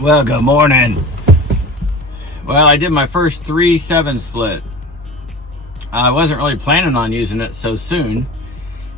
Well, good morning. Well, I did my first 3/7 split. I wasn't really planning on using it so soon,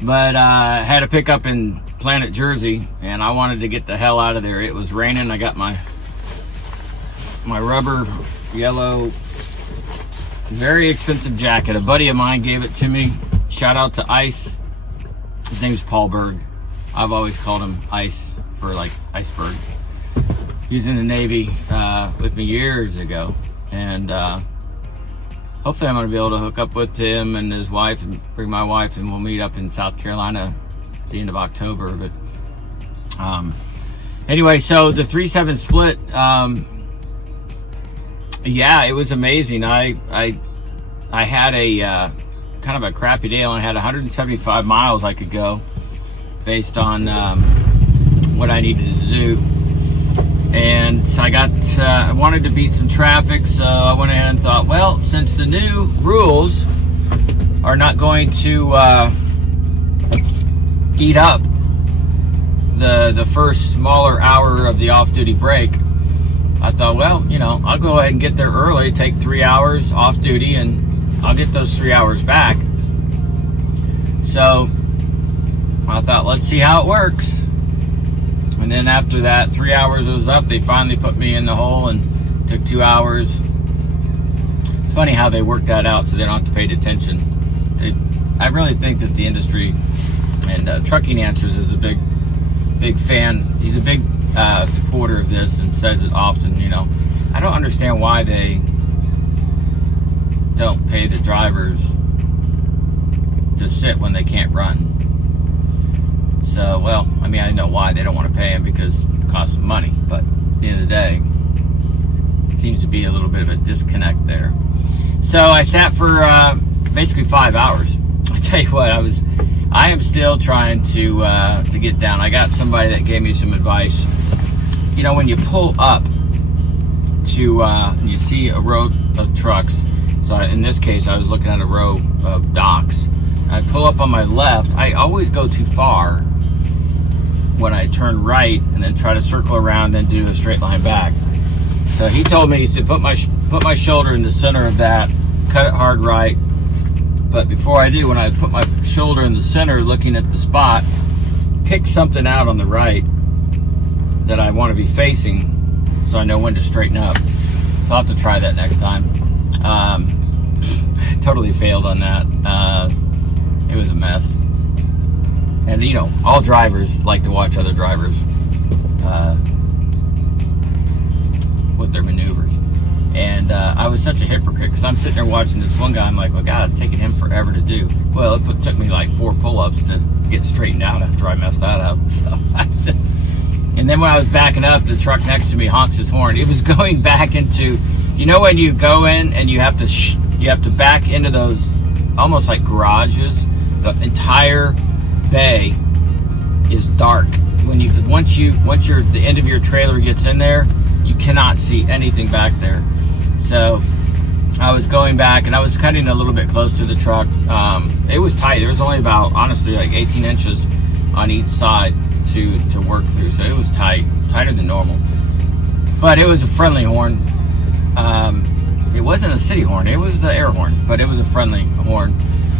but I had to pick up in Planet Jersey, and I wanted to get the hell out of there. It was raining. I got my rubber yellow, very expensive jacket. A buddy of mine gave it to me. Shout out to Ice. His name's Paul Berg. I've always called him Ice for like iceberg. He was in the Navy with me years ago, and hopefully I'm going to be able to hook up with him and his wife and bring my wife, and we'll meet up in South Carolina at the end of October. But anyway, so the 3/7 split, yeah, it was amazing. I had a kind of a crappy day. I only had 175 miles I could go based on what I needed to do. And I wanted to beat some traffic, so I went ahead and thought, well, since the new rules are not going to eat up the first smaller hour of the off-duty break, I thought, well, you know, I'll go ahead and get there early, take 3 hours off duty, and I'll get those 3 hours back. So I thought, let's see how it works. And then after that 3 hours was up, they finally put me in the hole and took 2 hours. It's funny how they work that out so they don't have to pay attention. I really think that the industry and Trucking Answers is a big fan. He's a big supporter of this and says it often. You know, I don't understand why they don't pay the drivers to sit when they can't run. So, well, I mean, I know why they don't want to pay them, because it costs them money. But at the end of the day, it seems to be a little bit of a disconnect there. So I sat for basically 5 hours. I tell you what, I am still trying to get down. I got somebody that gave me some advice. You know, when you pull up to, you see a row of trucks. So in this case, I was looking at a row of docks. I pull up on my left. I always go too far when I turn right and then try to circle around, then do a straight line back. So he told me, he said, put my shoulder in the center of that, cut it hard right. But before I do, when I put my shoulder in the center, looking at the spot, pick something out on the right that I want to be facing, so I know when to straighten up. So I'll have to try that next time. Totally failed on that. It was a mess. And you know, all drivers like to watch other drivers with their maneuvers. And I was such a hypocrite, because I'm sitting there watching this one guy. I'm like, well, God, it's taking him forever to do. Well, it took me like 4 pull-ups to get straightened out after I messed that up. So and then when I was backing up, the truck next to me honks his horn. It was going back into, you know, when you go in and you have to back into those almost like garages. The entire bay is dark. Once the end of your trailer gets in there, you cannot see anything back there. So I was going back, and I was cutting a little bit close to the truck. It was tight. There was only about, honestly, like 18 inches on each side to work through. So it was tighter than normal. But it was a friendly horn. It wasn't a city horn. It was the air horn, but it was a friendly horn.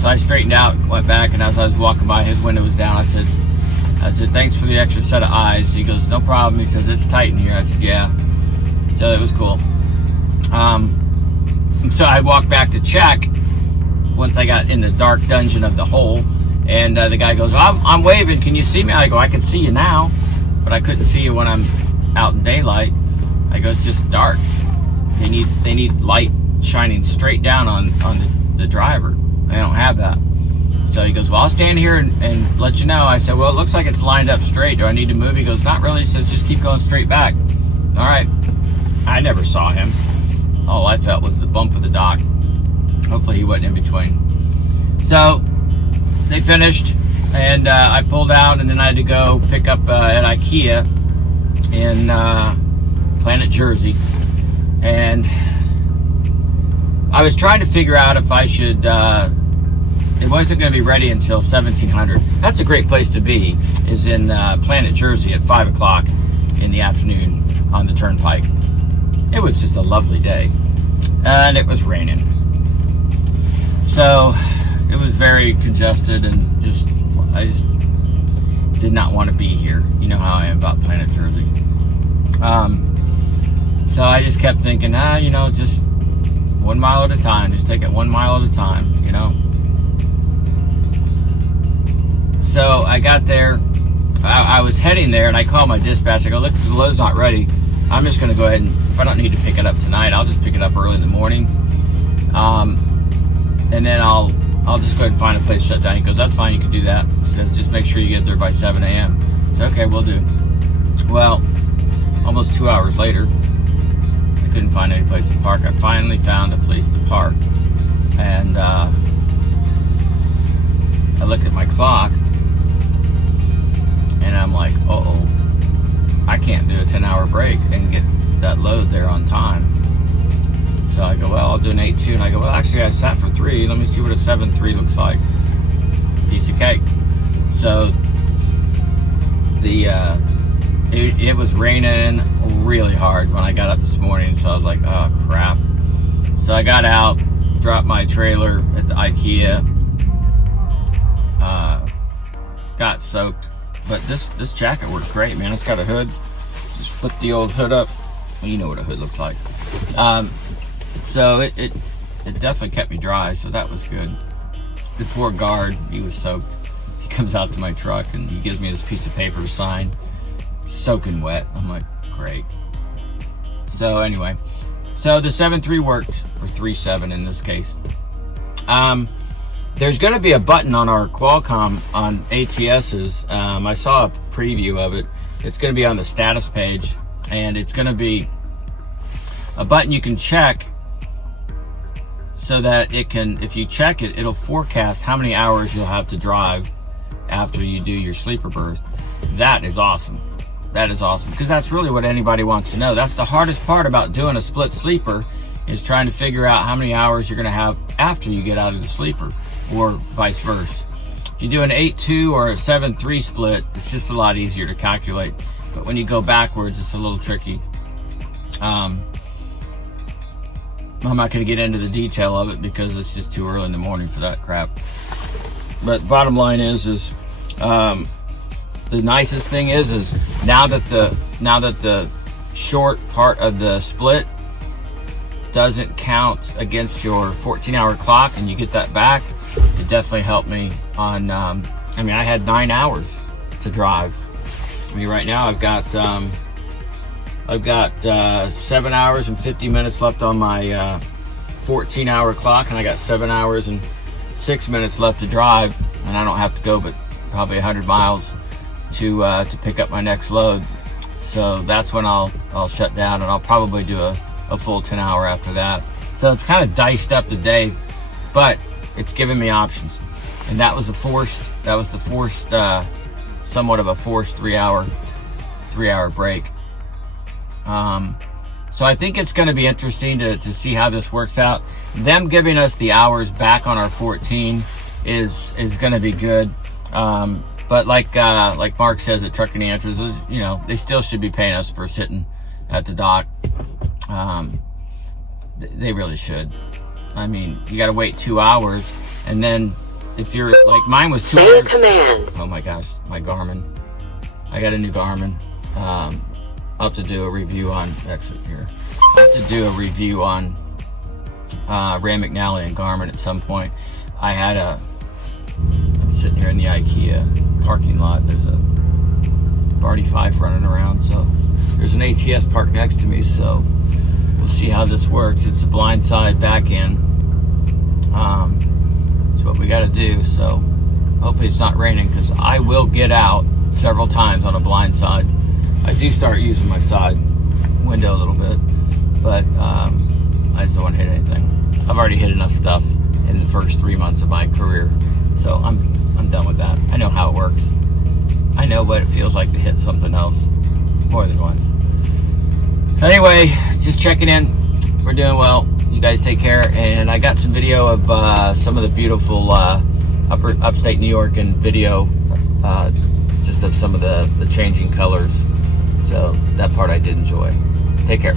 So I straightened out, went back, and as I was walking by, his window was down. I said, thanks for the extra set of eyes. He goes, no problem. He says, it's tight in here. I said, yeah. So it was cool. So I walked back to check once I got in the dark dungeon of the hole, and the guy goes, well, I'm waving. Can you see me? I go, I can see you now, but I couldn't see you when I'm out in daylight. I go, it's just dark. They need light shining straight down on the driver. I don't have that. So he goes, well, I'll stand here and let you know. I said, well, it looks like it's lined up straight. Do I need to move? He goes, not really. He says, just keep going straight back. All right. I never saw him. All I felt was the bump of the dock. Hopefully he wasn't in between. So they finished, and I pulled out, and then I had to go pick up at IKEA in Planet Jersey. And I was trying to figure out if I should, it wasn't going to be ready until 1700. That's a great place to be, is in Planet Jersey at 5 o'clock in the afternoon. on the turnpike. It was just a lovely day, and it was raining. So it was very congested, and I just did not want to be here. You know how I am about Planet Jersey. So I just kept thinking, just 1 mile at a time. Just take it 1 mile at a time, So I got there. I was heading there, and I called my dispatch. I go, look, the load's not ready. I'm just going to go ahead and, if I don't need to pick it up tonight, I'll just pick it up early in the morning. And then I'll just go ahead and find a place to shut down. He goes, that's fine, you can do that. So just make sure you get there by 7 a.m. So, okay, we'll do. Well, almost 2 hours later, I couldn't find any place to park. I finally found a place to park. And I looked at my clock, and I'm like, uh-oh, I can't do a 10-hour break and get that load there on time. So I go, well, I'll do an 8-2. And I go, well, actually, I sat for 3. Let me see what a 7-3 looks like. Piece of cake. So it was raining really hard when I got up this morning. So I was like, oh, crap. So I got out, dropped my trailer at the IKEA, got soaked. But this jacket works great, man. It's got a hood. Just flip the old hood up. Well, you know what a hood looks like. So it definitely kept me dry, so that was good. The poor guard, he was soaked. He comes out to my truck and he gives me this piece of paper to sign, soaking wet. I'm like, great. So anyway, so the 7-3 worked, or 3-7 in this case. There's going to be a button on our Qualcomm on ATS's. I saw a preview of it. It's going to be on the status page, and it's going to be a button you can check so that it can, if you check it, it'll forecast how many hours you'll have to drive after you do your sleeper berth. That is awesome. That is awesome, because that's really what anybody wants to know. That's the hardest part about doing a split sleeper, is trying to figure out how many hours you're going to have after you get out of the sleeper, or vice versa. If you do an 8-2 or a 7-3 split, it's just a lot easier to calculate. But when you go backwards, it's a little tricky. I'm not going to get into the detail of it because it's just too early in the morning for that crap. But bottom line is the nicest thing is now that the short part of the split doesn't count against your 14-hour clock and you get that back, it definitely helped me on, I had 9 hours to drive. Right now I've got 7 hours and 50 minutes left on my 14-hour clock, and I got 7 hours and 6 minutes left to drive, and I don't have to go but probably 100 miles to pick up my next load. So that's when I'll shut down, and I'll probably do a full 10-hour after that. So it's kind of diced up the day, but it's giving me options. And that was the forced, somewhat of a forced 3 hour break. So I think it's going to be interesting to see how this works out. Them giving us the hours back on our 14 is going to be good. But like Mark says at Trucking Answers, they still should be paying us for sitting at the dock. They really should. You got to wait 2 hours, and then if you're like mine was 2 hours. Command. Oh my gosh, my Garmin. I got a new Garmin. I'll have to do a review on exit here. I'll have to do a review on Ray McNally and Garmin at some point. I'm sitting here in the IKEA parking lot. There's a Barney Fife running around, so there's an ATS parked next to me, so we'll see how this works. It's a blind side back in. It's what we got to do, so hopefully it's not raining, because I will get out several times on a blind side. I do start using my side window a little bit, but I just don't want to hit anything. I've already hit enough stuff in the first 3 months of my career, so I'm done with that. I know how it works. I know what it feels like to hit something else more than once. So anyway, just checking in. We're doing well. You guys take care. And I got some video of some of the beautiful upstate New York and video just of some of the changing colors. So that part I did enjoy. Take care.